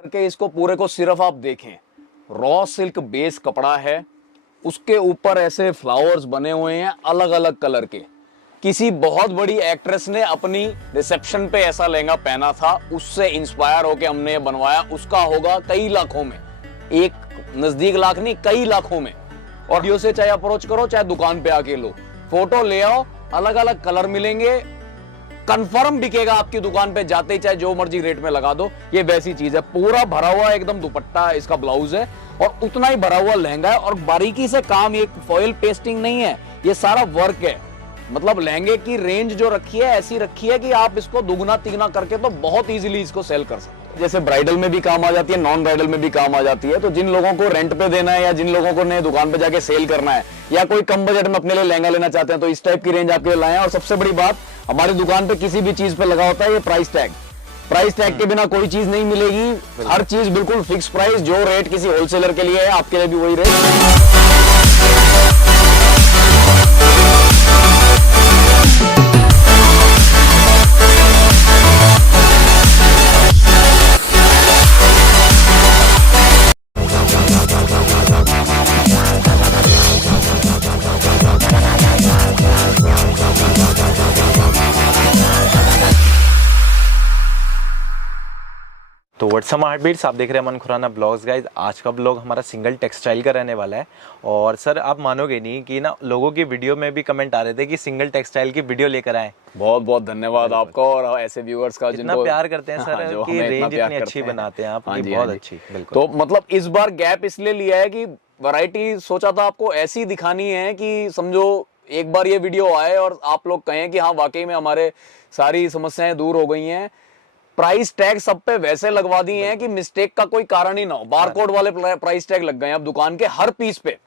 करके इसको पूरे को सिर्फ आप देखें, रॉ सिल्क बेस कपड़ा है, उसके ऊपर ऐसे फ्लावर्स बने हुए हैं अलग अलग कलर के। किसी बहुत बड़ी एक्ट्रेस ने अपनी रिसेप्शन पे ऐसा लहंगा पहना था, उससे इंस्पायर होके हमने ये बनवाया। उसका होगा कई लाखों में, एक नजदीक लाख नहीं, कई लाखों में। और वीडियो से चाहे अप्रोच करो चाहे दुकान पे आके लो, फोटो ले आओ, अलग अलग कलर मिलेंगे, कंफर्म बिकेगा आपकी दुकान पे जाते ही, चाहे जो मर्जी रेट में लगा दो। ये वैसी चीज है, पूरा भरा हुआ एकदम दुपट्टा इसका ब्लाउज है और उतना ही भरा हुआ लहंगा है। और बारीकी से काम, ये फॉइल पेस्टिंग नहीं है, ये सारा वर्क है। मतलब लहंगे की रेंज जो रखी है ऐसी रखी है कि आप इसको दुगना तिगना करके तो बहुत इजीली इसको सेल कर सकते हैं। जैसे ब्राइडल में भी काम आ जाती है, नॉन ब्राइडल में भी काम आ जाती है। तो जिन लोगों को रेंट पे देना है या जिन लोगों को नए दुकान पे जाके सेल करना है या कोई कम बजट में अपने लिए लहंगा लेना चाहते हैं, तो इस टाइप की रेंज आपके लिए लाए हैं। और सबसे बड़ी बात, हमारी दुकान पे किसी भी चीज पे लगा होता है ये प्राइस टैग। प्राइस टैग के बिना कोई चीज नहीं मिलेगी, हर चीज बिल्कुल फिक्स प्राइस। जो रेट किसी होलसेलर के लिए है, आपके लिए भी वही रेट। तो व्हाट्सअप हार्टबीट्स, आप देख रहे हैं अमन खुराना ब्लॉग्स। गाइज, आज का ब्लॉग हमारा सिंगल टेक्सटाइल का रहने वाला है। और सर, आप मानोगे नहीं कि ना, लोगों की वीडियो में भी कमेंट आ रहे थे कि सिंगल टेक्सटाइल की वीडियो लेकर आए। बहुत बहुत धन्यवाद आपका और ऐसे व्यूअर्स का जिनको प्यार करते हैं सर, जो कि रेंज इतनी अच्छी बनाते हैं आप, बहुत अच्छी। तो मतलब इस बार गैप इसलिए लिया है कि वैरायटी सोचा था आपको ऐसी दिखानी है कि समझो एक बार ये वीडियो आए और आप लोग कहें कि हाँ वाकई में हमारे सारी समस्याएं दूर हो गई हैं। प्राइस टैग सब पे वैसे लगवा दिए हैं कि मिस्टेक का कोई कारण ही ना हो। बारकोड वाले प्राइस टैग लग गए हैं अब दुकान के हर पीस पे।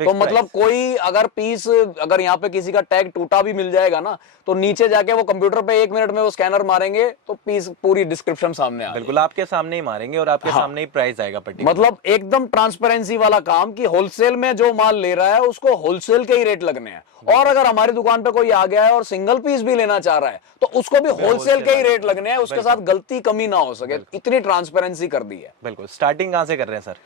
तो मतलब कोई अगर पीस, अगर यहाँ पे किसी का टैग टूटा भी मिल जाएगा ना, तो नीचे जाके वो कंप्यूटर पे 1 मिनट में वो स्कैनर मारेंगे तो पीस पूरी डिस्क्रिप्शन सामने आ बिल्कुल आपके सामने ही मारेंगे और आपके सामने ही प्राइस आएगा पर्टिकुलर। मतलब एकदम ट्रांसपेरेंसी वाला काम कि होलसेल में जो माल ले रहा है उसको होलसेल के ही रेट लगने हैं। और अगर हमारी दुकान पे कोई आ गया है और सिंगल पीस भी लेना चाह रहा है तो उसको भी होलसेल के ही रेट लगने हैं, उसके साथ गलती कमी ना हो सके, इतनी ट्रांसपेरेंसी कर दी है। बिल्कुल। स्टार्टिंग कहां से कर रहे हैं सर?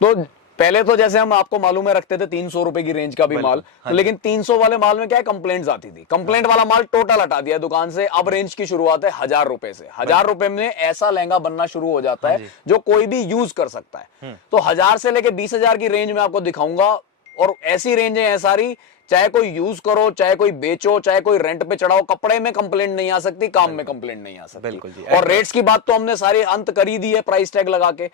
तो पहले तो जैसे हम आपको मालूम है रखते थे 300 रुपए की रेंज का भी माल, तो लेकिन 300 वाले माल में क्या है, कंप्लेंट्स आती थी। कंप्लेंट वाला माल टोटल हटा दिया दुकान से। अब रेंज की शुरुआत है 1000 रुपए से। 1000 रुपए में ऐसा लहंगा बनना शुरू हो जाता है जो कोई भी यूज कर सकता है। तो 1000 से लेके 20,000 की रेंज में आपको दिखाऊंगा। और ऐसी रेंजें हैं सारी, चाहे कोई यूज करो, चाहे कोई बेचो, चाहे कोई रेंट पे चढ़ाओ, कपड़े में कंप्लेंट नहीं आ सकती, काम में कंप्लेंट नहीं आ सकती। बिल्कुल जी। और रेट्स की बात तो हमने सारी अंत कर ही दी है प्राइस टैग लगा के।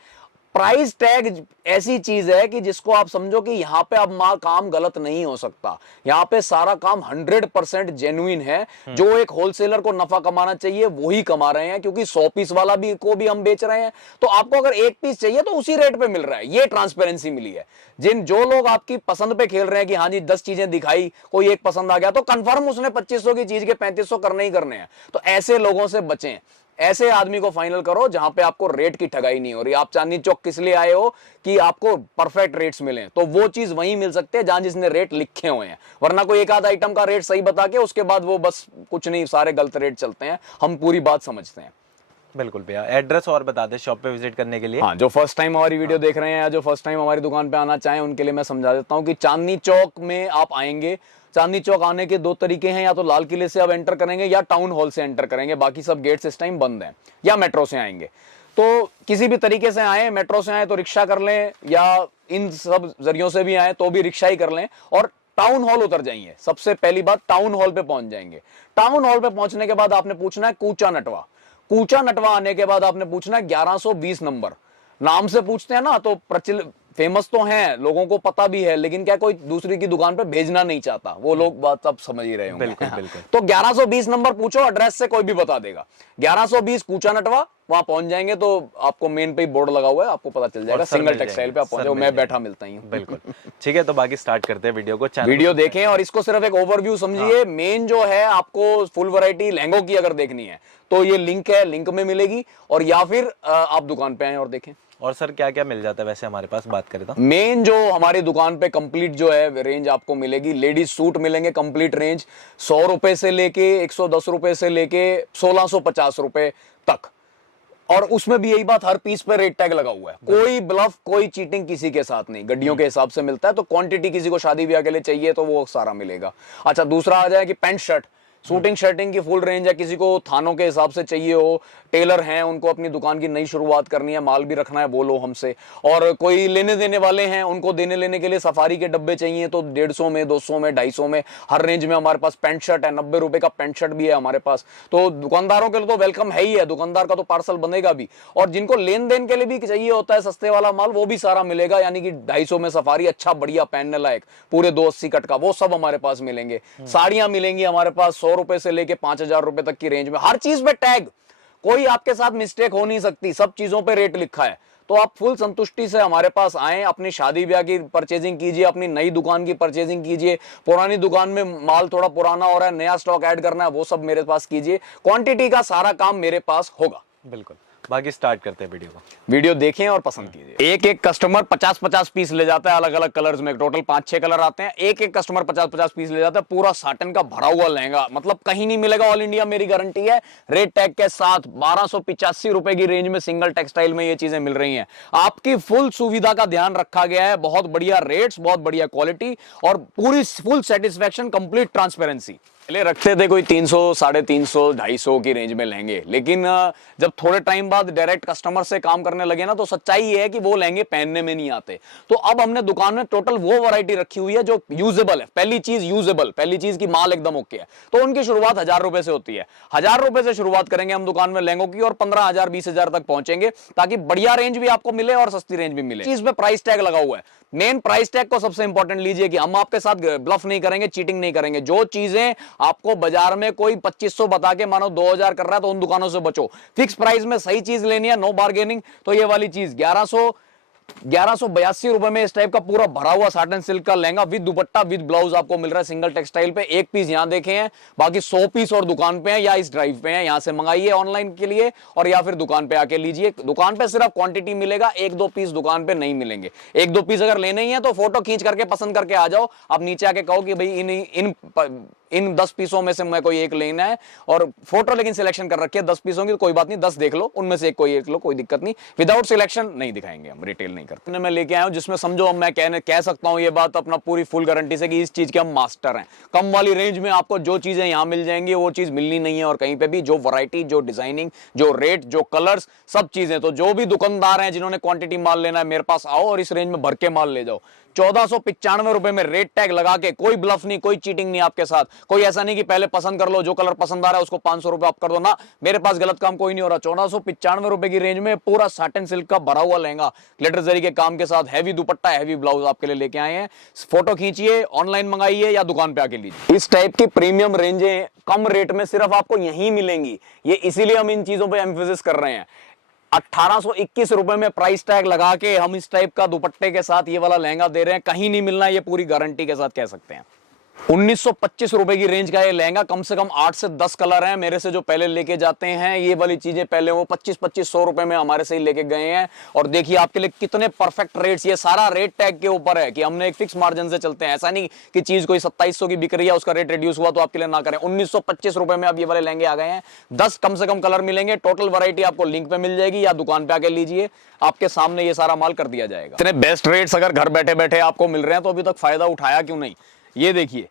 प्राइस टैग ऐसी चीज है कि जिसको आप समझो कि यहां पे अब काम गलत नहीं हो सकता। यहां पे सारा काम 100% जेन्युइन है। जो एक होलसेलर को नफा कमाना चाहिए वही कमा रहे हैं, क्योंकि 100 पीस वाला भी को भी हम बेच रहे हैं। तो आपको अगर 1 पीस चाहिए तो उसी रेट पे मिल रहा है। ये ट्रांसपेरेंसी मिली है। जो लोग आपकी पसंद पे खेल रहे हैं कि हाँ जी 10 चीजें दिखाई, कोई एक पसंद आ गया, तो कंफर्म उसने 2500 की चीज के 3500 करने ही करने हैं। तो ऐसे लोगों से बचें। ऐसे आदमी को फाइनल करो जहां पे आपको रेट की ठगाई नहीं हो रही। आप चांदनी चौक किस लिए आए हो कि आपको परफेक्ट रेट्स मिले, तो वो चीज वहीं मिल सकते हैं जहां जिसने रेट लिखे हुए हैं। वरना कोई एक आध आइटम का रेट सही बता के उसके बाद वो बस कुछ नहीं, सारे गलत रेट चलते हैं। हम पूरी बात समझते हैं। बिल्कुल भैया, एड्रेस और बता दे शॉप पे विजिट करने के लिए। हाँ, जो फर्स्ट टाइम हमारी वीडियो देख रहे हैं या जो फर्स्ट टाइम हमारी दुकान पे आना चाहें उनके लिए मैं समझा देता हूँ कि चांदनी चौक में आप आएंगे। चांदनी चौक आने के 2 तरीके हैं, या तो लाल किले से आप एंटर करेंगे या टाउन हॉल से एंटर करेंगे। बाकी सब गेट्स इस टाइम बंद हैं। या मेट्रो से आएंगे, तो किसी भी तरीके से आए, मेट्रो से आए तो रिक्शा कर लें, या इन सब जरियों से भी आए तो भी रिक्शा ही कर लें। और टाउन हॉल उतर जाइए। सबसे पहली बात, टाउन हॉल पे पहुंच जाएंगे। टाउन हॉल पे पहुंचने के बाद आपने पूछना है कूचा नटवा। कूचा नटवा आने के बाद आपने पूछना है 1120 नंबर। नाम से पूछते हैं ना तो प्रचलित, फेमस तो हैं, लोगों को पता भी है, लेकिन क्या कोई दूसरी की दुकान पे भेजना नहीं चाहता। वो लोग बात आप समझ ही रहे होंगे। बिल्कुल बिल्कुल। तो 1120 नंबर पूछो, एड्रेस से कोई भी बता देगा। 1120 कूचा नटवा, वहां पहुंच जाएंगे तो आपको मेन पे बोर्ड लगा हुआ है, आपको पता चल जाएगा। सिंगल टेक्सटाइल पे आप पहुंचो, मैं बैठा मिलता ही हूँ। बिल्कुल ठीक है, तो बाकी स्टार्ट करते हैं वीडियो को। वीडियो देखें और इसको सिर्फ एक ओवरव्यू समझिए। मेन जो है, आपको फुल वैरायटी लहंगों की अगर देखनी है तो ये लिंक है, लिंक में मिलेगी। और या फिर आप दुकान पे आए और देखें। और सर क्या क्या मिल जाता है वैसे हमारे पास, बात करें तो? मेन जो हमारी दुकान पे कंप्लीट जो है रेंज आपको मिलेगी, लेडीज सूट मिलेंगे कंप्लीट रेंज 100 रुपए से लेके 110 रुपए से लेके 1650 रुपए तक। और उसमें भी यही बात, हर पीस पे रेट टैग लगा हुआ है, कोई ब्लफ कोई चीटिंग किसी के साथ नहीं, गड्डियों के हिसाब से मिलता है। तो क्वांटिटी किसी को शादी ब्याह के लिए चाहिए तो वो सारा मिलेगा। अच्छा, दूसरा आ जाए कि पैंट शर्ट, शूटिंग शर्टिंग की फुल रेंज है, किसी को थानों के हिसाब से चाहिए हो, टेलर हैं उनको अपनी दुकान की नई शुरुआत करनी है, माल भी रखना है, बोलो हमसे। और कोई लेने देने वाले हैं, उनको देने लेने के लिए सफारी के डब्बे चाहिए तो 150 में, 200 में, 250 में, हर रेंज में हमारे पास पैंट शर्ट है। 90 रुपए का पैंट शर्ट भी है हमारे पास। तो दुकानदारों के लिए तो वेलकम है ही है, दुकानदार का तो पार्सल बनेगा भी। और जिनको लेन देन के लिए भी चाहिए होता है सस्ते वाला माल, वो भी सारा मिलेगा। यानी कि 250 में सफारी, अच्छा बढ़िया पहनने लायक, पूरे 280 कट का, वो सब हमारे पास मिलेंगे। साड़ियां मिलेंगी हमारे पास 100 रुपए से लेके 5000 रुपए तक की रेंज में, हर चीज पे टैग, कोई आपके साथ मिस्टेक हो नहीं सकती, सब चीजों पे रेट लिखा है। तो आप फुल संतुष्टि से हमारे पास आएं, अपनी शादी ब्याह की परचेजिंग कीजिए, अपनी नई दुकान की परचेजिंग कीजिए। पुरानी दुकान में माल थोड़ा पुराना हो रहा है, नया स्टॉक ऐड करना है, वो सब मेरे पास कीजिए। क्वांटिटी का सारा काम मेरे पास होगा। बिल्कुल, बाकी स्टार्ट करते हैं वीडियो को। वीडियो देखें और पसंद कीजिए। एक एक कस्टमर 50-50 पीस ले जाता है, अलग अलग कलर्स में, टोटल 5-6 कलर आते हैं। एक एक कस्टमर 50-50 पीस ले जाता है, पूरा साटन का भरा हुआ लहंगा, मतलब कहीं नहीं मिलेगा ऑल इंडिया, मेरी गारंटी है। रेट टैग के साथ 1285 रुपए की रेंज में सिंगल टेक्सटाइल में ये चीजें मिल रही हैं। आपकी फुल सुविधा का ध्यान रखा गया है, बहुत बढ़िया रेट्स, बहुत बढ़िया क्वालिटी और पूरी फुल सेटिस्फैक्शन, कंप्लीट ट्रांसपेरेंसी। पहले रखते थे कोई 300, 350, 250 की रेंज में लहंगे, लेकिन जब थोड़े टाइम बाद डायरेक्ट कस्टमर से काम करने लगे ना, तो सच्चाई ये है कि वो लहंगे पहनने में नहीं आते। तो अब हमने दुकान में टोटल वो वैरायटी रखी हुई है जो यूजेबल है। पहली चीज यूजेबल, पहली चीज की माल एकदम ओके है। तो उनकी शुरुआत 1000 रुपए से होती है। 1000 रुपए से शुरुआत करेंगे हम दुकान में लहंगों की और 15,000, 20,000 तक पहुंचेंगे, ताकि बढ़िया रेंज भी आपको मिले और सस्ती रेंज भी मिले। चीज पे प्राइस टैग लगा हुआ है। मेन प्राइस टैग को सबसे इंपॉर्टेंट लीजिए कि हम आपके साथ ब्लफ नहीं करेंगे, चीटिंग नहीं करेंगे। जो चीजें आपको बाजार में कोई 2500 बता के मानो 2000 कर रहा है, तो उन दुकानों से बचो। फिक्स प्राइस में सही चीज लेनी है, नो बार्गेनिंग। तो ये वाली चीज 1182 रुपए में इस टाइप का पूरा भरा हुआ साटन सिल्क का lehenga with dupatta with blouse आपको मिल रहा है सिंगल टेक्सटाइल पे। एक पीस यहां देखे हैं, बाकी 100 पीस और दुकान पे हैं या इस ड्राइव पे हैं। यहां से मंगाइए ऑनलाइन के लिए और या फिर दुकान पे आके लीजिए। दुकान पे सिर्फ क्वांटिटी मिलेगा, 1-2 पीस दुकान पे नहीं मिलेंगे। 1-2 पीस अगर लेने ही है तो फोटो खींच करके पसंद करके आ जाओ। आप नीचे आके कहो कि भाई इन 10 पीसों में से मैं कोई एक लेना है, और फोटो लेकिन सिलेक्शन कर रखी है 10 पीसों की, तो कोई बात नहीं, 10 देख लो, उनमें से कोई एक लो, कोई दिक्कत नहीं। विदाउट सिलेक्शन नहीं दिखाएंगे हम, रिटेल नहीं करते। मैं लेके आया हूं जिसमें समझो मैं कह सकता हूं ये बात अपना पूरी फुल गारंटी से कि इस चीज के हम मास्टर हैं। कम वाली रेंज में आपको जो चीजें यहां मिल जाएंगी वो चीज मिलनी नहीं है और कहीं पे भी। जो वैरायटी, जो डिजाइनिंग, जो रेट, जो कलर्स, सब चीजें। तो जो भी दुकानदार हैं जिन्होंने क्वांटिटी माल लेना है, मेरे पास आओ और इस रेंज में भर के माल ले जाओ। 1495 रुपए में रेट टैग लगा के, कोई ब्लफ नहीं, कोई चीटिंग नहीं आपके साथ। कोई ऐसा नहीं कि पहले पसंद कर लो, जो कलर पसंद आ रहा है उसको 500 रुपए आप कर दो ना, मेरे पास गलत काम कोई नहीं हो रहा। 1495 रुपए की रेंज में पूरा साटन सिल्क का भरा हुआ लहंगा, ग्लिटर जरी के काम के साथ, हैवी दुपट्टा, हैवी ब्लाउज आपके लिए लेके आए हैं। फोटो खींचिए, ऑनलाइन मंगाइए या दुकान पे आके लीजिए। इस टाइप की प्रीमियम रेंजें कम रेट में सिर्फ आपको यहीं मिलेंगी। ये इसीलिए हम इन चीजों पे एम्फेसिस कर रहे हैं। 1821 रुपए में प्राइस टैग लगा के हम इस टाइप का दुपट्टे के साथ ये वाला लहंगा दे रहे हैं, कहीं नहीं मिलना, ये पूरी गारंटी के साथ कह सकते हैं। 1925 रुपए की रेंज का ये लहंगा, कम से कम 8 से 10 कलर हैं मेरे से जो पहले लेके जाते हैं। ये वाली चीजें पहले वो 25-2500 रुपए में हमारे से ही लेके गए हैं। और देखिए आपके लिए कितने परफेक्ट रेट्स, ये सारा रेट टैग के ऊपर है कि हमने एक फिक्स मार्जिन से चलते हैं। ऐसा नहीं कि चीज कोई 2700 की बिक रही है, उसका रेट रिड्यूस हुआ तो आपके लिए ना करें। 1925 रुपए में अब ये वाले लहंगे आ गए हैं। 10 कम से कम कलर मिलेंगे। टोटल वैरायटी आपको लिंक पे मिल जाएगी या दुकान पे आके लीजिए, आपके सामने ये सारा माल कर दिया जाएगा। इतने बेस्ट रेट्स अगर घर बैठे बैठे आपको मिल रहे हैं तो अभी तक फायदा उठाया क्यों नहीं। ये देखिए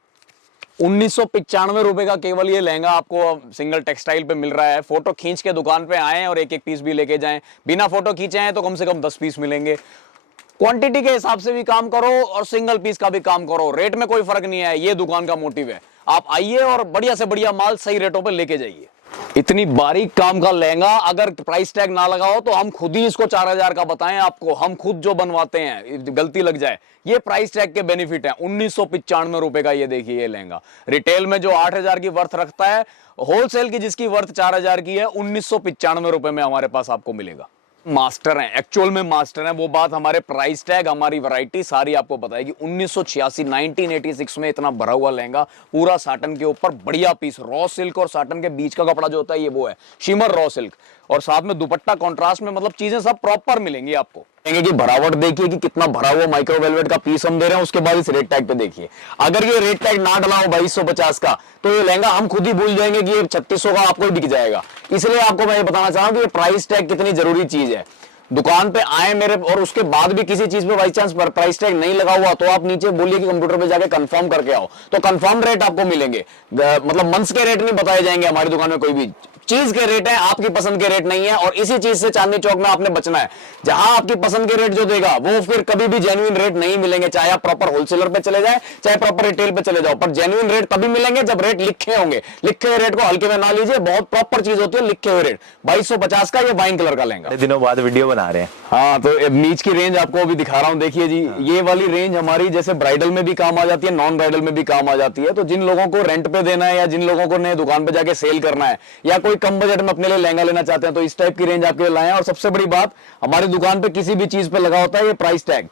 1995 रुपए का केवल ये लहंगा आपको सिंगल टेक्सटाइल पे मिल रहा है। फोटो खींच के दुकान पे आए और एक एक पीस भी लेके जाएं। बिना फोटो खींचे आए तो कम से कम 10 पीस मिलेंगे। क्वांटिटी के हिसाब से भी काम करो और सिंगल पीस का भी काम करो, रेट में कोई फर्क नहीं है। ये दुकान का मोटिव है। आप आइए और बढ़िया से बढ़िया माल सही रेटों पे लेके जाइए। इतनी बारीक काम का लहंगा अगर प्राइस टैग ना लगाओ तो हम खुद ही इसको 4000 का बताएं आपको, हम खुद जो बनवाते हैं, गलती लग जाए। ये प्राइस टैग के बेनिफिट है। 1995 रुपए का ये देखिए ये लहंगा, रिटेल में जो 8000 की वर्थ रखता है, होलसेल की जिसकी वर्थ 4000 की है, 1995 रुपए में हमारे पास आपको मिलेगा। मास्टर हैं, एक्चुअल में मास्टर हैं। वो बात हमारे प्राइस टैग, हमारी वैरायटी सारी आपको बताएगी। 1986 में इतना भरा हुआ लहंगा, पूरा साटन के ऊपर बढ़िया पीस, रॉ सिल्क और साटन के बीच का कपड़ा जो होता है ये वो है शिमर रॉ सिल्क, और साथ में दुपट्टा कॉन्ट्रास्ट में, मतलब चीजें सब प्रॉपर मिलेंगी आपको। कि भरावट देखिए कि कितना भरा हुआ माइक्रो वेलवेट का पीस हम दे रहे हैं। उसके बाद इस रेट टैग पे देखिए, अगर ये रेट टैग ना डला हो 2250 का तो ये लहंगा हम खुद ही भूल जाएंगे कि ये 3600 का आपको ही बिक जाएगा। इसलिए आपको मैं ये बताना चाह रहा हूं कि ये प्राइस टैग कितनी जरूरी चीज है। दुकान पे आए मेरे और उसके बाद भी किसी चीज पे बाई चांस प्राइस टैग नहीं लगा हुआ तो आप नीचे बोलिए कि कंप्यूटर पे जाके कंफर्म करके आओ, तो कंफर्म रेट आपको मिलेंगे। मतलब मंथ्स के रेट नहीं बताए जाएंगे हमारी दुकान में, कोई भी चीज के रेट है, आपकी पसंद के रेट नहीं है। और इसी चीज से चांदनी चौक में आपने बचना है, जहां आपकी पसंद के रेट जो देगा वो फिर कभी भी जेन्युइन रेट नहीं मिलेंगे, चाहे आप प्रॉपर होलसेलर पे चले जाए चाहे प्रॉपर रिटेल पे चले जाओ। पर जेन्युइन रेट तभी मिलेंगे जब रेट लिखे होंगे। लिखे हुए रेट को हल्के में ना लीजिए, बहुत प्रॉपर चीज होती है लिखे हुए रेट। 2250 का ये वाइन कलर का लहंगा, दिनों बाद वीडियो बना रहे हैं। हाँ, तो नीच की रेंज आपको अभी दिखा रहा हूं, देखिए जी। ये वाली रेंज हमारी जैसे ब्राइडल में भी काम आ जाती है, नॉन ब्राइडल में भी काम आ जाती है। तो जिन लोगों को रेंट पे देना है या जिन लोगों को नए दुकान पे जाके सेल करना है या कोई कम बजट में अपने लिए लहंगा लेना चाहते हैं तो इस टाइप की रेंज आपके लिए लाए हैं। और सबसे बड़ी बात, हमारी दुकान पे किसी भी चीज पे लगा होता है ये प्राइस टैग।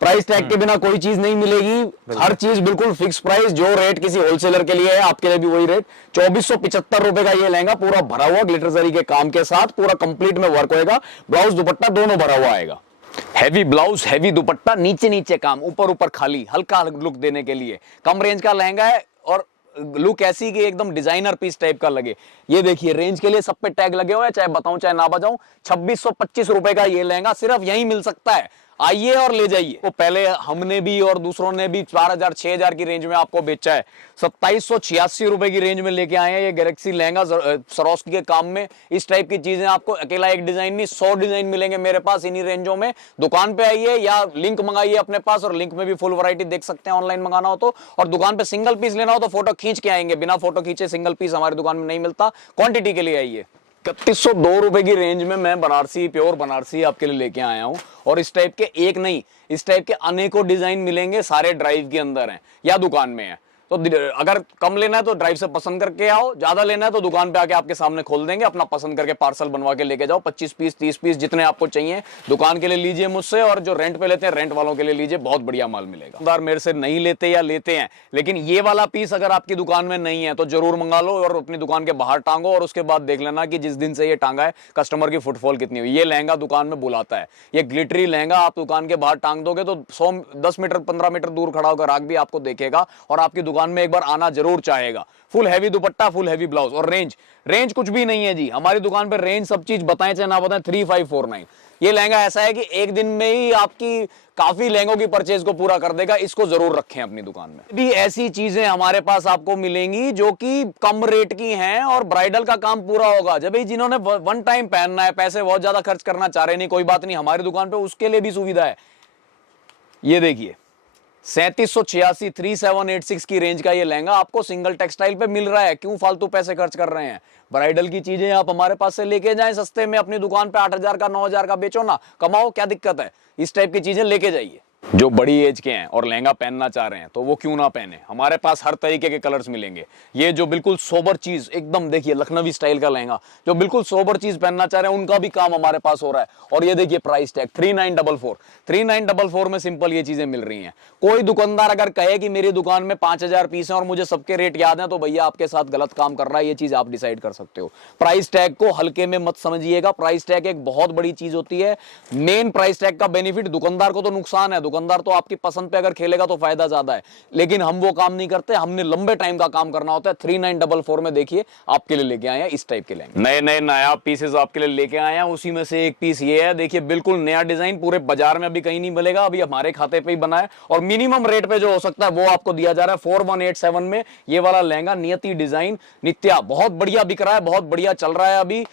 प्राइस टैग के बिना कोई चीज नहीं मिलेगी, हर चीज बिल्कुल फिक्स प्राइस। जो रेट किसी होलसेलर के लिए है आपके लिए भी वही रेट। 2475 रुपए का ये लहंगा पूरा भरा हुआ ग्लिटर जरी के काम के साथ, पूरा कंप्लीट में वर्क होएगा, ब्लाउज दुपट्टा दोनों भरा हुआ आएगा। हैवी ब्लाउज, हैवी दुपट्टा, नीचे नीचे काम, ऊपर ऊपर खाली, हल्का लुक देने के लिए कम रेंज का लहंगा है और लुक ऐसी कि एकदम डिजाइनर पीस टाइप का लगे। ये देखिए रेंज के लिए सब पे टैग लगे हुए हैं, चाहे बताऊं चाहे ना बताऊं। 2625 रुपए का ये लहंगा सिर्फ यहीं मिल सकता है, आइए और ले जाइए। तो पहले हमने भी और दूसरों ने भी 4000 6000 की रेंज में आपको बेचा है, 2786 रुपए की रेंज में लेके आए हैं ये गैलेक्सी लहंगा सरोस्की के काम में। इस टाइप की चीजें आपको अकेला एक डिजाइन नहीं 100 डिजाइन मिलेंगे मेरे पास इन्हीं रेंजों में। दुकान पे आइए या लिंक मंगाइए अपने पास, और लिंक में भी फुल वैरायटी देख सकते हैं ऑनलाइन मंगाना हो तो। और दुकान पे सिंगल पीस लेना हो तो फोटो खींच के आएंगे, बिना फोटो खींचे सिंगल पीस हमारी दुकान में नहीं मिलता। क्वांटिटी के लिए आइए। 3102 रुपए की रेंज में मैं बनारसी, प्योर बनारसी आपके लिए लेके आया हूं। और इस टाइप के एक नहीं, इस टाइप के अनेकों डिजाइन मिलेंगे, सारे ड्राइव के अंदर हैं या दुकान में है। तो अगर कम लेना है तो ड्राइव से पसंद करके आओ, ज्यादा लेना है तो दुकान पे आके आपके सामने खोल देंगे, अपना पसंद करके पार्सल बनवा के लेके जाओ। 25 पीस 30 पीस जितने आपको चाहिए दुकान के लिए लीजिए मुझसे, और जो रेंट पे लेते हैं रेंट वालों के लिए लीजिए, बहुत बढ़िया माल मिलेगा। मेरे से नहीं लेते या लेते हैं, लेकिन ये वाला पीस अगर आपकी दुकान में नहीं है तो जरूर मंगा लो और अपनी दुकान के बाहर टांगो, और उसके बाद देख लेना कि जिस दिन से ये टांगा है कस्टमर की फुटफॉल कितनी हुई। ये लहंगा दुकान में बुलाता है, ये ग्लिटरी लहंगा आप दुकान के बाहर टांग दोगे तो 10 मीटर 15 मीटर दूर खड़ा होकर ग्राहक भी आपको देखेगा और आपकी दुकान में एक बार आना जरूर चाहेगा। फुल हैवी दुपट्टा, फुल हैवी ब्लाउज, और रेंज कुछ भी नहीं है जी हमारी दुकान पे। रेंज सब चीज बताएं चाहे ना बताएं, 3549। ये लहंगा ऐसा है कि एक दिन में ही आपकी काफी लहंगों की परचेज को पूरा कर देगा। इसको जरूर रखें अपनी दुकान में। भी ऐसी चीजें हमारे पास आपको मिलेंगी जो कि कम रेट की हैं और ब्राइडल का काम पूरा होगा। जब जिन्होंने वन टाइम पहनना है, पैसे बहुत ज्यादा खर्च करना चाह रहे नहीं, कोई बात नहीं, हमारी दुकान पे उसके लिए भी सुविधा है। ये देखिए 3786 3786 की रेंज का ये लहंगा आपको सिंगल टेक्सटाइल पे मिल रहा है। क्यों फालतू पैसे खर्च कर रहे हैं? ब्राइडल की चीजें आप हमारे पास से लेके जाएं सस्ते में, अपनी दुकान पे 8000 का 9000 का बेचो ना, कमाओ, क्या दिक्कत है? इस टाइप की चीजें लेके जाइए। जो बड़ी एज के हैं और लहंगा पहनना चाह रहे हैं तो वो क्यों ना पहने, हमारे पास हर तरीके के कलर्स मिलेंगे। ये जो बिल्कुल सोबर चीज एकदम देखिए लखनवी स्टाइल का लहंगा, जो बिल्कुल सोबर चीज पहनना चाह रहे हैं उनका भी काम हमारे पास हो रहा है। और ये देखिए प्राइस टैग 3944 में सिंपल ये चीजें मिल रही हैं। कोई दुकानदार अगर कहे कि मेरी दुकान में 5000 पीस हैं और मुझे सबके रेट याद हैं, तो भैया आपके साथ गलत काम कर रहा है। ये चीज आप डिसाइड कर सकते हो। प्राइस टैग को हल्के में मत समझिएगा, प्राइस टैग एक बहुत बड़ी चीज होती है। मेन प्राइस टैग का बेनिफिट दुकानदार को तो नुकसान है, दुकानदार तो आपकी पसंद पे अगर खेलेगा तो फायदा ज्यादा है, लेकिन हम वो काम नहीं करते। हमने लंबे टाइम का काम करना होता है। 3944 में देखिए आपके लिए लेके आए हैं इस टाइप के लहंगे, नए नए नया पीसेस आपके लिए लेके आए हैं। उसी में से एक पीस ये है, देखिए बिल्कुल नया डिजाइन, पूरे बाजार में अभी कहीं नहीं मिलेगा, अभी हमारे खाते पे ही बना है और मिनिमम रेट पे जो हो सकता है वो आपको दिया जा रहा है। 4187 में ये वाला लहंगा नियति डिजाइन नित्या बहुत बढ़िया बिक रहा है, बहुत बढ़िया चल रहा है अभी।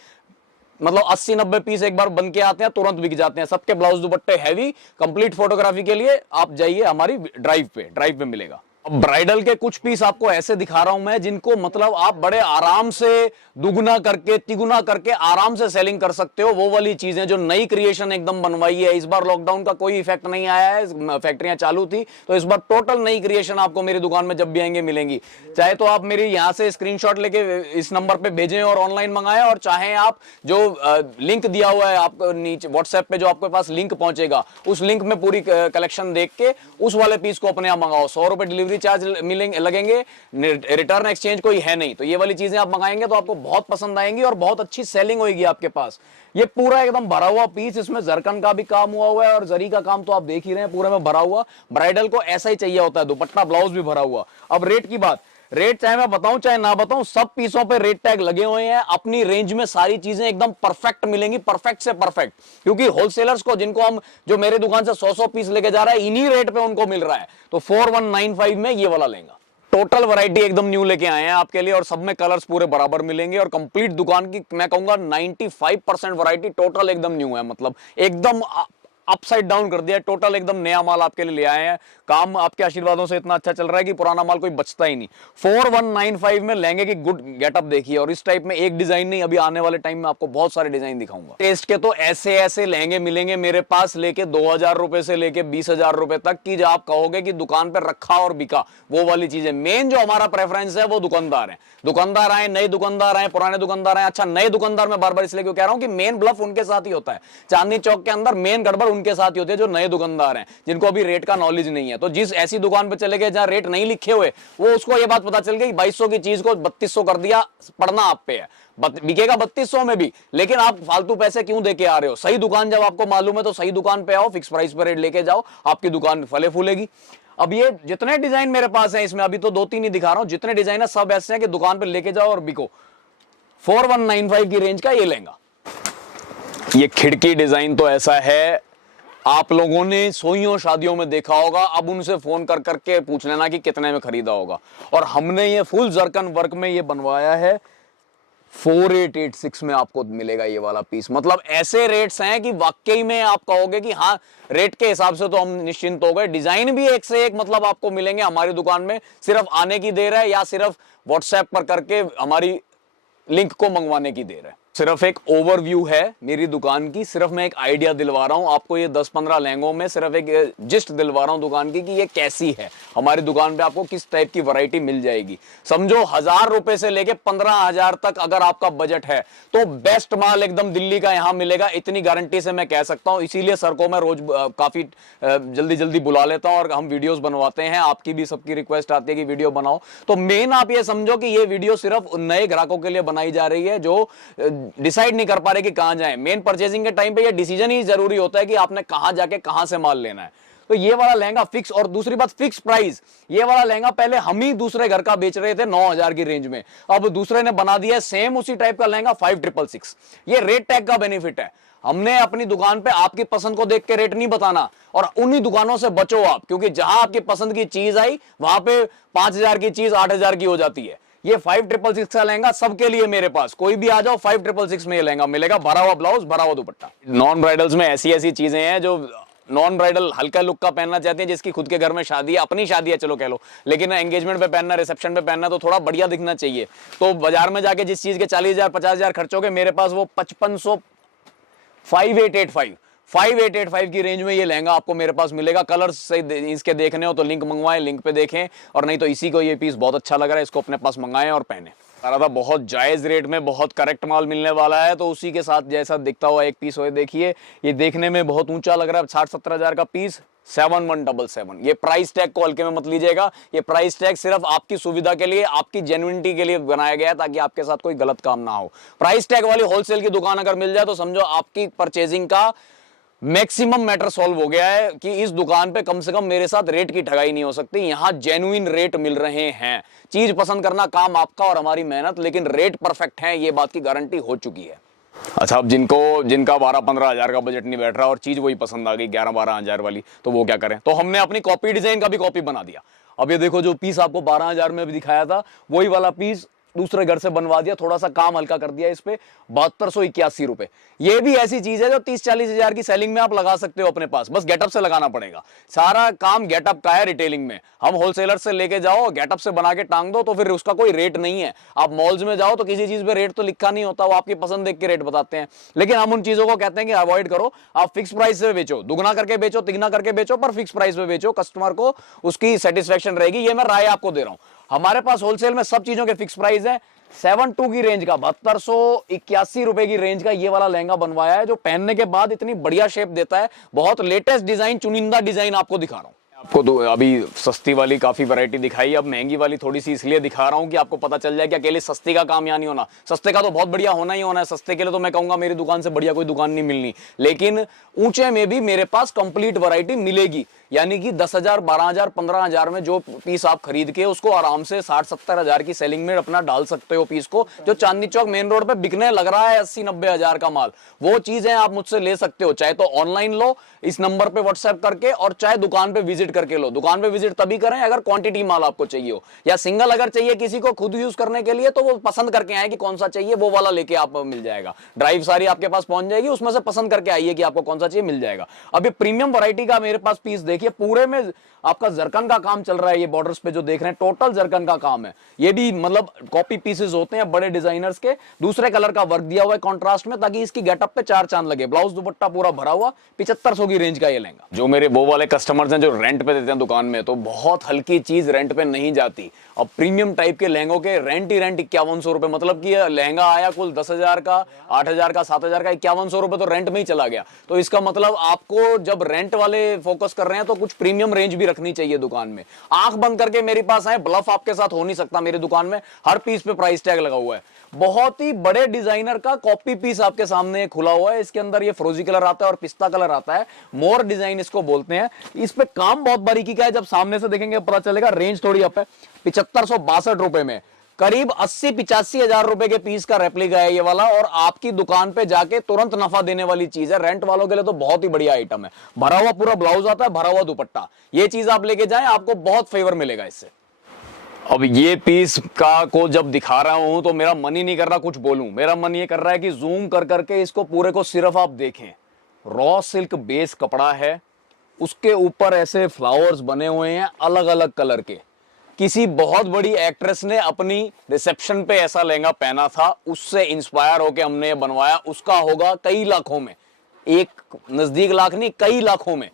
मतलब 80-90 पीस एक बार बन के आते हैं, तुरंत बिक जाते हैं। सबके ब्लाउज दुपट्टे हैवी, कंप्लीट फोटोग्राफी के लिए आप जाइए हमारी ड्राइव पे मिलेगा। अब ब्राइडल के कुछ पीस आपको ऐसे दिखा रहा हूं मैं, जिनको मतलब आप बड़े आराम से दुगुना करके तिगुना करके आराम से सेलिंग कर सकते हो। वो वाली चीजें जो नई क्रिएशन एकदम बनवाई है। इस बार लॉकडाउन का कोई इफेक्ट नहीं आया है, फैक्ट्रियां चालू थी, तो इस बार टोटल नई क्रिएशन आपको मेरी दुकान में जब भी आएंगे मिलेंगी। चाहे तो आप मेरी यहां से स्क्रीनशॉट लेके इस नंबर पे भेजें और ऑनलाइन मंगाएं, और चाहे आप जो लिंक दिया हुआ है आपको नीचे व्हाट्सएप पे, जो आपके पास लिंक पहुंचेगा, उस लिंक में पूरी कलेक्शन देख के उस वाले पीस को अपने आप मंगाओ। 100 रुपए डिलीवरी चार्ज मिलेंगे, लगेंगे, रिटर्न एक्सचेंज कोई है नहीं। तो ये वाली चीजें आप मंगाएंगे तो आपको बहुत पसंद आएंगी और बहुत अच्छी सेलिंग होगी आपके पास। ये पूरा एकदम भरा हुआ पीस, इसमें जरकन का भी काम हुआ है और जरी का काम तो आप देख ही रहे हैं, पूरे में भरा हुआ। ब्राइडल को ऐसा ही चाहिए होता है, दुपट्टा ब्लाउज भी भरा हुआ। अब रेट की बात, रेट चाहे मैं बताऊं चाहे ना बताऊं, सब पीसों पे रेट टैग लगे हुए हैं। अपनी रेंज में सारी चीजें एकदम परफेक्ट मिलेंगी, परफेक्ट से परफेक्ट, क्योंकि होलसेलर्स को, जिनको हम, जो मेरे दुकान से 100 पीस लेके जा रहा है, इन्हीं रेट पे उनको मिल रहा है। तो 4195 में ये वाला लेंगे। टोटल वैरायटी एकदम न्यू लेके आए हैं आपके लिए और सब में कलर्स पूरे बराबर मिलेंगे और कंप्लीट दुकान की मैं कहूंगा 95% वैरायटी टोटल एकदम न्यू है। मतलब एकदम अपसाइड डाउन कर दिया, टोटल एकदम नया माल आपके लिए ले आए हैं। काम आपके आशीर्वादों से इतना अच्छा चल रहा है कि पुराना माल कोई बचता ही नहीं। 4195 में लहंगे की गुड गेटअप देखिए, और इस टाइप में एक डिजाइन नहीं, अभी आने वाले टाइम में आपको बहुत सारे डिजाइन दिखाऊंगा। टेस्ट के तो ऐसे ऐसे लहंगे मिलेंगे मेरे पास, लेके 2000 रुपए से लेके 20,000 रुपए तक की, जो आप कहोगे कि दुकान पर रखा और बिका, वो वाली चीजें। मेन जो हमारा प्रेफरेंस है वो दुकानदार है। दुकानदार आए, नए दुकानदार आए, पुराने दुकानदार आए। अच्छा, नए दुकानदार मैं बार बार इसलिए क्यों कह रहा हूं कि मेन ब्लफ उनके साथ ही होता है। चांदनी चौक के अंदर मेन गड़बड़ उनके साथ ही होती है, जो नए दुकानदार हैं, जिनको अभी रेट का नॉलेज नहीं है। तो जिस ऐसी दुकान पे चले गए जहां रेट नहीं लिखे हुए, वो उसको ये बात पता चल गई 2200 की चीज को 3200 कर दिया, पढ़ना आप पे है। बिकेगा 3200 में भी, लेकिन आप फालतू पैसे क्यों देके आ रहे हो? सही दुकान जब आपको मालूम है तो सही दुकान पे आओ, फिक्स प्राइस पे रेट लेके जाओ, आपकी दुकान फले फूलेगी। अब ये जितने डिजाइन मेरे पास हैं, इसमें अभी तो 2-3 ही दिखा रहा हूं, जितने डिजाइन है सब ऐसे हैं कि दुकान पे लेके जाओ और बिको। 4195 की रेंज का ये लहंगा। ये खिड़की डिजाइन तो ऐसा है, आप लोगों ने सोइयों शादियों में देखा होगा। अब उनसे फोन कर करके पूछ लेना कि कितने में खरीदा होगा। और हमने ये फुल जरकन वर्क में ये बनवाया है, 4886 में आपको मिलेगा ये वाला पीस। मतलब ऐसे रेट्स हैं कि वाकई में आप कहोगे कि हाँ, रेट के हिसाब से तो हम निश्चिंत हो गए। डिजाइन भी एक से एक मतलब आपको मिलेंगे हमारी दुकान में, सिर्फ आने की देर है या सिर्फ व्हाट्सएप पर करके हमारी लिंक को मंगवाने की देर है। सिर्फ एक ओवरव्यू है मेरी दुकान की, सिर्फ मैं एक आइडिया दिलवा रहा हूं आपको। ये 10-15 लहंगों में सिर्फ एक जिस्ट दिलवा रहा हूं दुकान की कि ये कैसी है। हमारी दुकान पे आपको किस टाइप की वैरायटी मिल जाएगी। समझो 1000 रुपए से लेके 15,000 तक अगर आपका बजट है तो बेस्ट माल एकदम दिल्ली का यहां मिलेगा, इतनी गारंटी से मैं कह सकता हूं। इसीलिए सर को मैं रोज काफी जल्दी जल्दी बुला लेता हूं और हम वीडियोस बनवाते हैं। आपकी भी सबकी रिक्वेस्ट आती है कि वीडियो बनाओ। तो मेन आप ये समझो कि ये वीडियो सिर्फ नए ग्राहकों के लिए बनाई जा रही है जो डिसाइड नहीं कर पा रहे कि कहां जाएं। मेन परचेजिंग के टाइम पे ये डिसीजन ही जरूरी होता है कि आपने कहां जाके कहां से माल लेना है। तो ये वाला लहंगा फिक्स, और दूसरी बात फिक्स प्राइस। ये वाला लहंगा पहले हम ही दूसरे घर का बेच रहे थे 9000 की रेंज में, अब दूसरे ने बना दिया सेम उसी टाइप का लहंगा 5666। ये रेट टैग का बेनिफिट है। हमने अपनी दुकान पे आपकी पसंद को देख के रेट नहीं बताना, और उन्हीं दुकानों से बचो आप, क्योंकि जहां आपकी पसंद की चीज आई वहां पे 5000 की चीज 8000 की हो जाती है। ये 5666 का लहंगा सबके लिए मेरे पास, कोई भी आ जाओ 5666 में ये लहंगा मिलेगा, भरा हुआ ब्लाउज, भरा हुआ दुपट्टा। नॉन ब्राइडल्स में ऐसी ऐसी चीजें हैं जो नॉन ब्राइडल हल्का लुक का पहनना चाहते हैं, जिसकी खुद के घर में शादी है, अपनी शादी है चलो कह लो, लेकिन एंगेजमेंट पे पहनना, रिसेप्शन पे पहनना, तो थोड़ा बढ़िया दिखना चाहिए। तो बाजार में जाके जिस चीज के 40,000 50,000 खर्चोगे, मेरे पास वो 5500 5885 की रेंज में ये लहंगा आपको मेरे पास मिलेगा। कलर्स से इसके देखने हो तो लिंक मंगवाएं, लिंक पे देखें, और नहीं तो इसी को ये पीस बहुत अच्छा लग रहा है, इसको अपने पास मंगाएं और पहने। सारा था बहुत जायज रेट में, बहुत करेक्ट माल मिलने वाला है। तो उसी के साथ जैसा दिखता हुआ एक पीस हो, देखिए ये देखने में बहुत ऊंचा लग रहा है, 60-70 हजार का पीस, 7177। ये प्राइस टैग को हल्के में मत लीजिएगा। ये प्राइस टैग सिर्फ आपकी सुविधा के लिए, आपकी जेन्युइनिटी के लिए बनाया गया है, ताकि आपके साथ कोई गलत काम ना हो। प्राइस टैग वाली होलसेल की दुकान अगर मिल जाए तो समझो आपकी परचेजिंग का मैक्सिमम मैटर सॉल्व हो गया है, कि इस दुकान पे कम से कम मेरे साथ रेट की ठगाई नहीं हो सकती। यहां जेन्युइन रेट मिल रहे हैं। चीज पसंद करना काम आपका और हमारी मेहनत, लेकिन रेट परफेक्ट है, ये बात की गारंटी हो चुकी है। अच्छा, अब जिनका 12-15 हजार का बजट नहीं बैठ रहा और चीज वही पसंद आ गई 11-12 हजार वाली, तो वो क्या करें? तो हमने अपनी कॉपी डिजाइन का भी कॉपी बना दिया। अब ये देखो, जो पीस आपको 12,000 में भी दिखाया था, वही वाला पीस दूसरे घर से बनवा दिया, थोड़ा सा काम हल्का कर दिया इस पे, 7281 रुपए। ये भी ऐसी चीज है जो 30-40 हजार की सेलिंग में आप लगा सकते हो अपने पास, बस गेटअप से लगाना पड़ेगा। सारा काम गेटअप का है रिटेलिंग में। हम होलसेलर से लेके जाओ, गेटअप से बना के टांग दो, तो फिर उसका कोई रेट नहीं है। आप मॉल्स में जाओ तो किसी चीज पे रेट तो लिखा नहीं होता, वो आपकी पसंद देख के रेट बताते हैं। लेकिन हम उन चीजों को कहते हैं कि अवॉइड करो, आप फिक्स प्राइस से बेचो, दुगना करके बेचो, तिगना करके बेचो, पर फिक्स प्राइस पे बेचो, कस्टमर को उसकी सेटिस्फेक्शन रहेगी। ये मैं राय आपको दे रहा हूं। हमारे पास होलसेल में सब चीजों के फिक्स प्राइस है। 72 की रेंज का, 7281 रुपए की रेंज का ये वाला लहंगा बनवाया है, जो पहनने के बाद इतनी बढ़िया शेप देता है। बहुत लेटेस्ट डिजाइन, चुनिंदा डिजाइन आपको दिखा रहा हूं। आपको तो अभी सस्ती वाली काफी वैरायटी दिखाई, अब महंगी वाली थोड़ी सी इसलिए दिखा रहा हूं कि आपको पता चल जाए कि अकेले सस्ती का काम यहाँ नहीं होना। सस्ते का तो बहुत बढ़िया होना ही होना है, सस्ते के लिए तो मैं कहूंगा मेरी दुकान से बढ़िया कोई दुकान नहीं मिलनी, लेकिन ऊंचे में भी मेरे पास कंप्लीट वैरायटी मिलेगी। यानी कि 10,000, 12,000, 15,000 में जो पीस आप खरीद के उसको आराम से 60-70 हजार की सेलिंग में अपना डाल सकते हो पीस को, जो चांदनी चौक मेन रोड पे बिकने लग रहा है 80-90 हजार का माल, वो चीजें आप मुझसे ले सकते हो। चाहे तो ऑनलाइन लो इस नंबर पे व्हाट्सएप करके, और चाहे दुकान पे विजिट करके लो। दुकान पे विजिट तभी करें अगर क्वांटिटी माल आपको चाहिए हो, या सिंगल अगर चाहिए किसी को खुद यूज करने के लिए तो वो पसंद करके आए कि कौन सा चाहिए, वो वाला लेके आप मिल जाएगा। ड्राइव सारी आपके पास पहुंच जाएगी, उसमें से पसंद करके आइए कि आपको कौन सा चाहिए, मिल जाएगा। अभी प्रीमियम वैरायटी का मेरे पास पीस देखिए, पूरे में आपका जरकन का काम चल रहा है। ये बॉर्डर्स पे जो देख रहे हैं टोटल जरकन का काम है। ये भी मतलब कॉपी पीसेस होते हैं बड़े डिजाइनर्स के, दूसरे कलर का वर्क दिया हुआ है कॉन्ट्रास्ट में, ताकि इसकी गेटअप पे चार चांद लगे। ब्लाउज दुपट्टा पूरा भरा हुआ, 7500 की रेंज का ये लहंगा। जो मेरे वो वाले कस्टमर्स हैं जो रेंट पे देते हैं दुकान में, तो बहुत हल्की चीज रेंट पे नहीं जाती। अब प्रीमियम टाइप के लहंगों के रेंट ही रेंट 5100 रुपए, मतलब कि लहंगा आया कुल 10,000 का, 8,000 का, 7,000 का, 5100 रुपए तो रेंट में ही चला गया। तो इसका मतलब आपको जब रेंट वाले फोकस कर रहे हैं तो कुछ प्रीमियम रेंज भी रखनी चाहिए दुकान में। आंख बंद करके मेरे पास आए, ब्लफ आपके साथ हो नहीं सकता। मेरी दुकान में हर पीस पे प्राइस टैग लगा हुआ है। बहुत ही बड़े डिजाइनर का कॉपी पीस आपके सामने खुला हुआ है। इसके अंदर ये फ्रोजी कलर आता है और पिस्ता कलर आता है, मोर डिजाइन इसको बोलते हैं। इस पे काम बहुत बारीकी का है, जब सामने से देखेंगे पता चलेगा। रेंज थोड़ी अप है, 7562 रुपए में करीब 80-85 हजार रुपए के पीस का रेप्लिका है ये वाला, और आपकी दुकान पे जाके तुरंत नफा देने वाली चीज है। रेंट वालों के लिए तो बहुत ही बढ़िया आइटम है। भरा हुआ पूरा ब्लाउज आता है, भरा हुआ दुपट्टा, ये चीज आप लेके जाएं, आपको बहुत फेवर मिलेगा इससे। अब ये पीस का को जब दिखा रहा हूं तो मेरा मन ही नहीं कर रहा कुछ बोलूं। मेरा मन ये कर रहा है कि जूम कर करके इसको पूरे को सिर्फ आप देखें। रॉ सिल्क बेस कपड़ा है, उसके ऊपर ऐसे फ्लावर्स बने हुए हैं अलग अलग कलर के। किसी बहुत बड़ी एक्ट्रेस ने अपनी रिसेप्शन पे ऐसा लहंगा पहना था, उससे इंस्पायर होके हमने ये बनवाया। उसका होगा कई लाखों में, एक नजदीक लाख नहीं, कई लाखों में।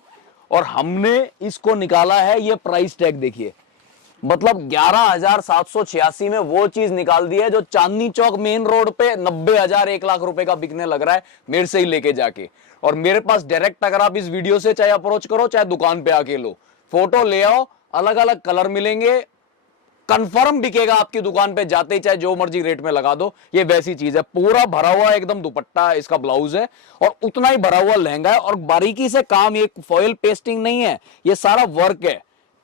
और हमने इसको निकाला है, ये प्राइस टैग देखिए, मतलब 11,786 में वो चीज निकाल दी है जो चांदनी चौक मेन रोड पे 90,000, 1 लाख रुपए का बिकने लग रहा है मेरे से ही लेके जाके। और मेरे पास डायरेक्ट अगर आप इस वीडियो से चाहे अप्रोच करो, चाहे दुकान पे आके लो, फोटो ले आओ, अलग अलग कलर मिलेंगे, कंफर्म बिकेगा आपकी दुकान पे जाते ही, चाहे जो मर्जी रेट में लगा दो। ये वैसी चीज है, पूरा भरा हुआ एकदम दुपट्टा इसका ब्लाउज है, और उतना ही भरा हुआ लहंगा है। और बारीकी से काम, ये फॉयल पेस्टिंग नहीं है, ये सारा वर्क है।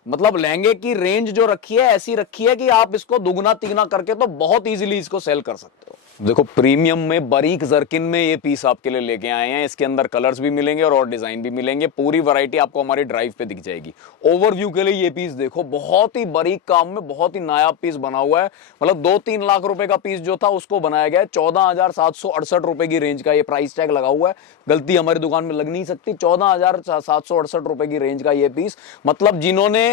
मतलब लहंगे की रेंज जो रखी है ऐसी रखी है कि आप इसको दुगना तिगना करके तो बहुत इजीली इसको सेल कर सकते हो। देखो प्रीमियम में बारीक जरकिन में ये पीस आपके लिए लेके आए हैं। इसके अंदर कलर्स भी मिलेंगे और डिजाइन भी मिलेंगे। पूरी वैरायटी आपको हमारी ड्राइव पे दिख जाएगी। ओवरव्यू के लिए ये पीस देखो, बहुत ही बारीक काम में बहुत ही नायाब पीस बना हुआ है। मतलब 2-3 लाख रुपए का पीस जो था उसको बनाया गया है। 14,768 रुपए की रेंज का ये प्राइस टैग लगा हुआ है। गलती हमारी दुकान में लग नहीं सकती। 14,768 रुपए की रेंज का ये पीस, मतलब जिन्होंने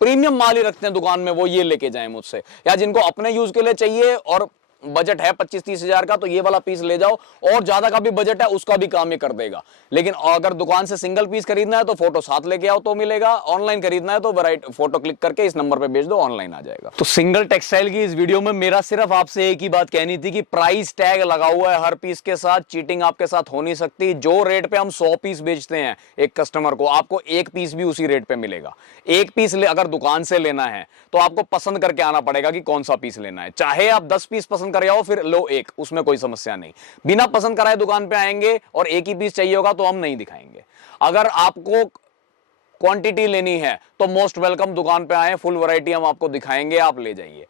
प्रीमियम माल ही रखते हैं दुकान में वो ये लेके जाएं मुझसे, या जिनको अपने यूज के लिए चाहिए और बजट है 25-30 हजार का, तो ये वाला पीस ले जाओ। और ज्यादा का भी बजट है उसका भी काम ये कर देगा। लेकिन अगर दुकान से सिंगल पीस खरीदना है तो फोटो साथ लेके आओ तो मिलेगा। ऑनलाइन खरीदना है तो वैरायटी फोटो क्लिक करके इस नंबर पे भेज दो, ऑनलाइन आ जाएगा। तो सिंगल टेक्सटाइल की इस वीडियो में मेरा सिर्फ आपसे एक ही बात कहनी थी कि प्राइस टैग लगा हुआ है हर पीस के साथ। चीटिंग आपके साथ हो नहीं सकती। जो रेट पे हम 100 पीस बेचते हैं एक कस्टमर को, आपको एक पीस भी उसी रेट पे मिलेगा। एक पीस अगर दुकान से लेना है तो आपको पसंद करके आना पड़ेगा कि कौन सा पीस लेना है। चाहे आप 10 पीस पसंद कर आओ फिर लो एक, उसमें कोई समस्या नहीं। बिना पसंद कराए दुकान पे आएंगे और एक ही पीस चाहिए होगा तो हम नहीं दिखाएंगे। अगर आपको क्वांटिटी लेनी है तो मोस्ट वेलकम, दुकान पे आए, फुल वैरायटी हम आपको दिखाएंगे, आप ले जाइए।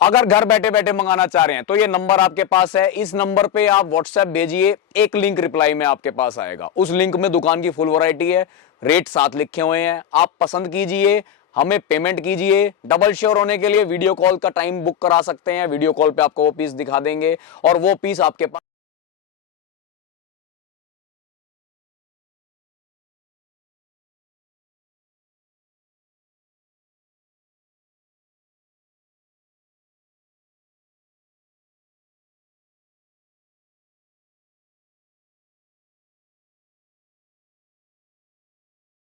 अगर घर बैठे बैठे मंगाना चाह रहे हैं तो ये नंबर आपके पास है, इस नंबर पे आप व्हाट्सएप भेजिए, एक लिंक रिप्लाई में आपके पास आएगा। उस लिंक में दुकान की फुल वैरायटी है, रेट साथ लिखे हुए हैं, आप पसंद कीजिए, हमें पेमेंट कीजिए। डबल श्योर होने के लिए वीडियो कॉल का टाइम बुक करा सकते हैं। वीडियो कॉल पे आपको वो पीस दिखा देंगे और वो पीस आपके पास